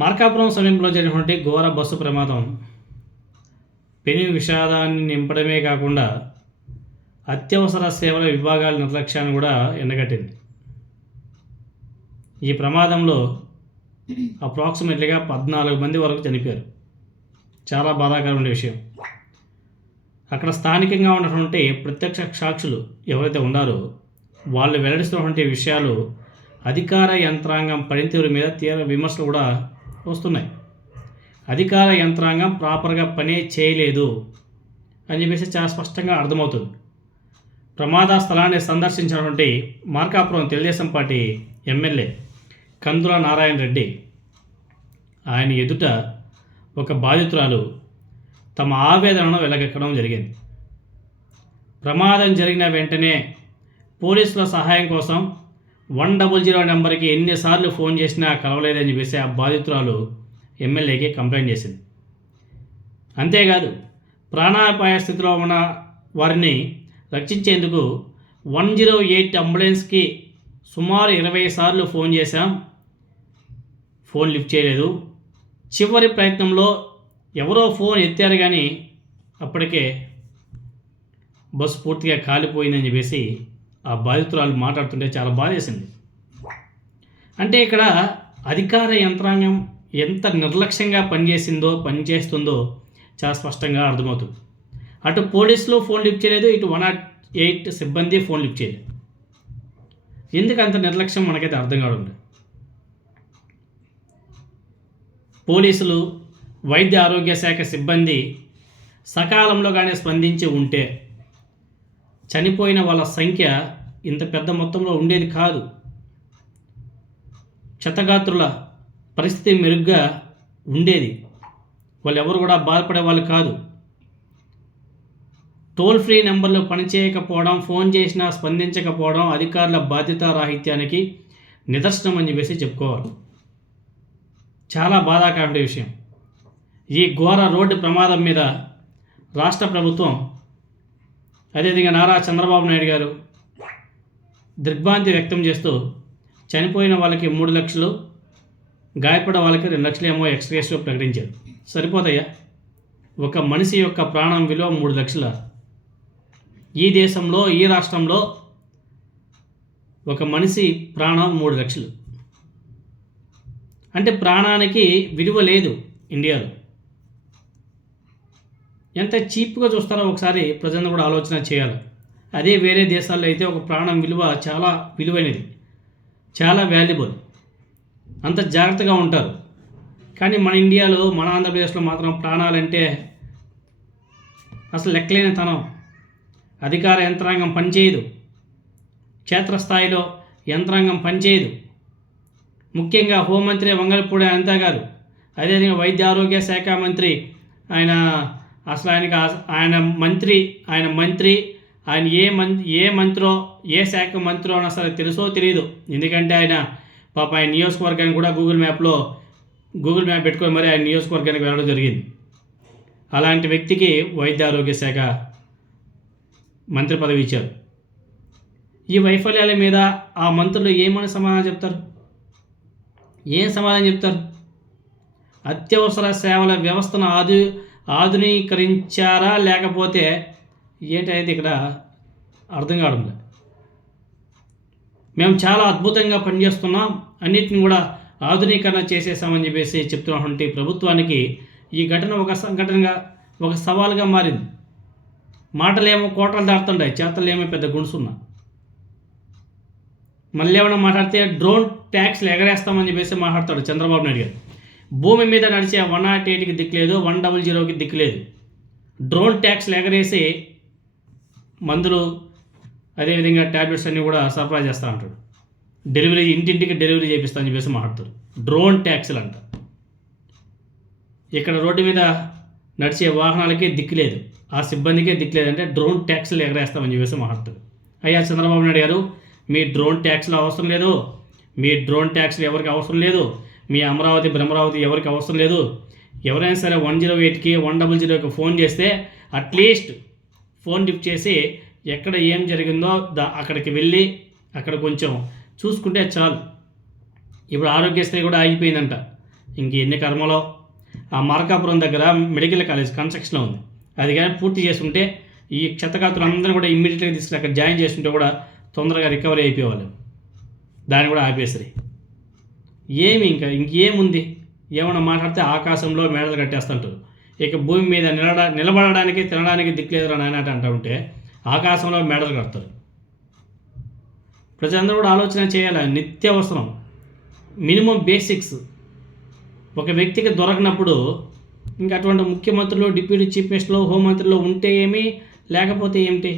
మార్కాపురం సమీపంలో జరిగినటువంటి ఘోర బస్సు ప్రమాదం పెను విషాదాన్ని నింపడమే కాకుండా అత్యవసర సేవల విభాగాల నిర్లక్ష్యాన్ని కూడా ఎండగట్టింది. ఈ ప్రమాదంలో అప్రాక్సిమేట్లీగా 14 మంది వరకు చనిపోయారు. చాలా బాధాకరమైన విషయం. అక్కడ స్థానికంగా ఉన్నటువంటి ప్రత్యక్ష సాక్షులు ఎవరైతే ఉన్నారో వాళ్ళు వెల్లడిస్తున్నటువంటి విషయాలు అధికార యంత్రాంగం పనితీరు మీద తీవ్ర విమర్శలు కూడా వస్తున్నాయి. అధికార యంత్రాంగం ప్రాపర్గా పనే చేయలేదు అని చెప్పేసి చాలా స్పష్టంగా అర్థమవుతుంది. ప్రమాద స్థలాన్ని సందర్శించినటువంటి మార్కాపురం తెలుగుదేశం పార్టీ ఎమ్మెల్యే కందుల నారాయణ రెడ్డి ఆయన ఎదుట ఒక బాధితురాలు తమ ఆవేదనను వెలగెక్కడం జరిగింది. ప్రమాదం జరిగిన వెంటనే పోలీసుల సహాయం కోసం 100 నెంబర్కి ఎన్నిసార్లు ఫోన్ చేసినా కలవలేదని చెప్పేసి ఆ బాధితురాలు ఎమ్మెల్యేకి కంప్లైంట్ చేసింది. అంతేకాదు ప్రాణాపాయ స్థితిలో ఉన్న వారిని రక్షించేందుకు 108 అంబులెన్స్కి సుమారు 20 సార్లు ఫోన్ చేశాం, ఫోన్ లిఫ్ట్ చేయలేదు. చివరి ప్రయత్నంలో ఎవరో ఫోన్ ఎత్తారు కానీ అప్పటికే బస్సు పూర్తిగా కాలిపోయిందని చెప్పేసి ఆ బాధితురాలు మాట్లాడుతుంటే చాలా బాధేసింది. అంటే ఇక్కడ అధికార యంత్రాంగం ఎంత నిర్లక్ష్యంగా పనిచేస్తుందో చాలా స్పష్టంగా అర్థమవుతుంది. అటు పోలీసులు ఫోన్ లిఫ్ట్ చేయలేదు, ఇటు 108 సిబ్బంది ఫోన్ లిఫ్ట్ చేయలేదు. ఎందుకు అంత నిర్లక్ష్యం మనకైతే అర్థం కావడం లేదు. పోలీసులు, వైద్య ఆరోగ్య శాఖ సిబ్బంది సకాలంలో కానీ స్పందించి ఉంటే చనిపోయిన వాళ్ళ సంఖ్య ఇంత పెద్ద మొత్తంలో ఉండేది కాదు. క్షతగాత్రుల పరిస్థితి మెరుగ్గా ఉండేది. వాళ్ళు ఎవరు కూడా బాధపడే వాళ్ళు కాదు. టోల్ ఫ్రీ నెంబర్లు పనిచేయకపోవడం, ఫోన్ చేసినా స్పందించకపోవడం అధికారుల బాధ్యతారాహిత్యానికి నిదర్శనం అని చెప్పేసి చెప్పుకోవాలి. చాలా బాధాకరమైన విషయం. ఈ ఘోర రోడ్డు ప్రమాదం మీద రాష్ట్ర ప్రభుత్వం, అదేవిధంగా నారా చంద్రబాబు నాయుడు గారు దిగ్భ్రాంతి వ్యక్తం చేస్తూ చనిపోయిన వాళ్ళకి 3 లక్షలు, గాయపడే వాళ్ళకి 2 లక్షలు ఏమో ఎక్స్గ్రేషియో ప్రకటించారు. సరిపోతాయా? ఒక మనిషి యొక్క ప్రాణం విలువ 3 లక్షల. ఈ దేశంలో, ఈ రాష్ట్రంలో ఒక మనిషి ప్రాణం 3 లక్షలు అంటే ప్రాణానికి విలువ లేదు ఇండియాలో. ఎంత చీప్గా చూస్తారో ఒకసారి ప్రజలను కూడా ఆలోచన చేయాలి. అదే వేరే దేశాల్లో అయితే ఒక ప్రాణం విలువ చాలా విలువైనది, చాలా వాల్యుబుల్, అంత జాగ్రత్తగా ఉంటారు. కానీ మన ఇండియాలో, మన ఆంధ్రప్రదేశ్లో మాత్రం ప్రాణాలంటే అసలు లెక్కలేని తనం. అధికార యంత్రాంగం పనిచేయదు, క్షేత్రస్థాయిలో యంత్రాంగం పనిచేయదు. ముఖ్యంగా హోంమంత్రి వంగలపూడి అనిత గారు, అదేవిధంగా వైద్య ఆరోగ్య శాఖ మంత్రి ఆయన అసలు ఆయన మంత్రి ఏ మంత్రో, ఏ శాఖ మంత్రో అని అసలు తెలుసో తెలియదు. ఎందుకంటే ఆయన నియోజకవర్గాన్ని కూడా గూగుల్ మ్యాప్ పెట్టుకొని మరి ఆయన నియోజకవర్గానికి వెళ్ళడం జరిగింది. అలాంటి వ్యక్తికి వైద్య ఆరోగ్య శాఖ మంత్రి పదవి ఇచ్చారు. ఈ వైఫల్యాల మీద ఆ మంత్రులు ఏమని సమాధానం చెప్తారు? ఏం సమాధానం చెప్తారు? అత్యవసర సేవల వ్యవస్థను ఆధునీకరించారా లేకపోతే ఏంటనేది ఇక్కడ అర్థం కావడం లేదు. మేము చాలా అద్భుతంగా పనిచేస్తున్నాం, అన్నిటిని కూడా ఆధునీకరణ చేసేసామని చెప్పేసి చెప్తున్నటువంటి ప్రభుత్వానికి ఈ ఘటన ఒక సవాలుగా మారింది. మాటలేమో కోటలు దాటుతుంటాయి, చేతలేమో పెద్ద గుణసున్నా. మళ్ళీ ఏమైనా మాట్లాడితే డ్రోన్ ట్యాక్స్లు ఎగరేస్తామని చెప్పేసి మాట్లాడతాడు చంద్రబాబు నాయుడు గారు. భూమి మీద నడిచే 108కి దిక్కులేదు, 100కి దిక్కులేదు. డ్రోన్ ట్యాక్స్లు ఎగరేసి మందులు, అదేవిధంగా ట్యాబ్లెట్స్ అన్నీ కూడా సరఫరా చేస్తూ ఉంటాడు. ఇంటింటికి డెలివరీ చేపిస్తామని చెప్పేసి మాట్లాడతారు. డ్రోన్ ట్యాక్స్లు అంట. ఇక్కడ రోడ్డు మీద నడిచే వాహనాలకే దిక్కులేదు, ఆ సిబ్బందికే దిక్కులేదు అంటే డ్రోన్ ట్యాక్స్లు ఎగరేస్తామని చెప్పేసి మాట్లాడతారు. అయ్యా చంద్రబాబు నాయుడు గారు, మీ డ్రోన్ ట్యాక్స్లు అవసరం లేదు, మీ డ్రోన్ ట్యాక్స్లు ఎవరికి అవసరం లేదు, మీ అమరావతి భ్రమరావతి ఎవరికి అవసరం లేదు. ఎవరైనా సరే 108కి 100కి ఫోన్ చేస్తే అట్లీస్ట్ ఫోన్ లిఫ్ట్ చేసి ఎక్కడ ఏం జరిగిందో అక్కడికి వెళ్ళి అక్కడ కొంచెం చూసుకుంటే చాలు. ఇప్పుడు ఆరోగ్యశ్రీ కూడా ఆగిపోయిందంట. ఇంక ఎన్ని కర్మలో. ఆ మార్కాపురం దగ్గర మెడికల్ కాలేజ్ కన్స్ట్రక్షన్లో ఉంది, అది కానీ పూర్తి చేస్తుంటే ఈ క్షతగాతులు అందరూ కూడా ఇమ్మీడియట్గా తీసుకుని అక్కడ జాయిన్ చేస్తుంటే కూడా తొందరగా రికవరీ అయిపోయేవాళ్ళు. దాన్ని కూడా ఆపేసరి. ఇంకేముంది, ఏమన్నా మాట్లాడితే ఆకాశంలో మేడలు కట్టేస్తుంటారు. ఇక భూమి మీద నిలబడడానికి తినడానికి దిక్కులేదురా నాయన అంటూ ఉంటే ఆకాశంలో మేడలు కడతారు. ప్రజలందరూ కూడా ఆలోచన చేయాలి. నిత్యావసరం మినిమం బేసిక్స్ ఒక వ్యక్తికి దొరకనప్పుడు ఇంకా అటువంటి ముఖ్యమంత్రులు, డిప్యూటీ చీఫ్ మినిస్టర్లు, హోంమంత్రులు ఉంటే ఏమి, లేకపోతే ఏమిటి?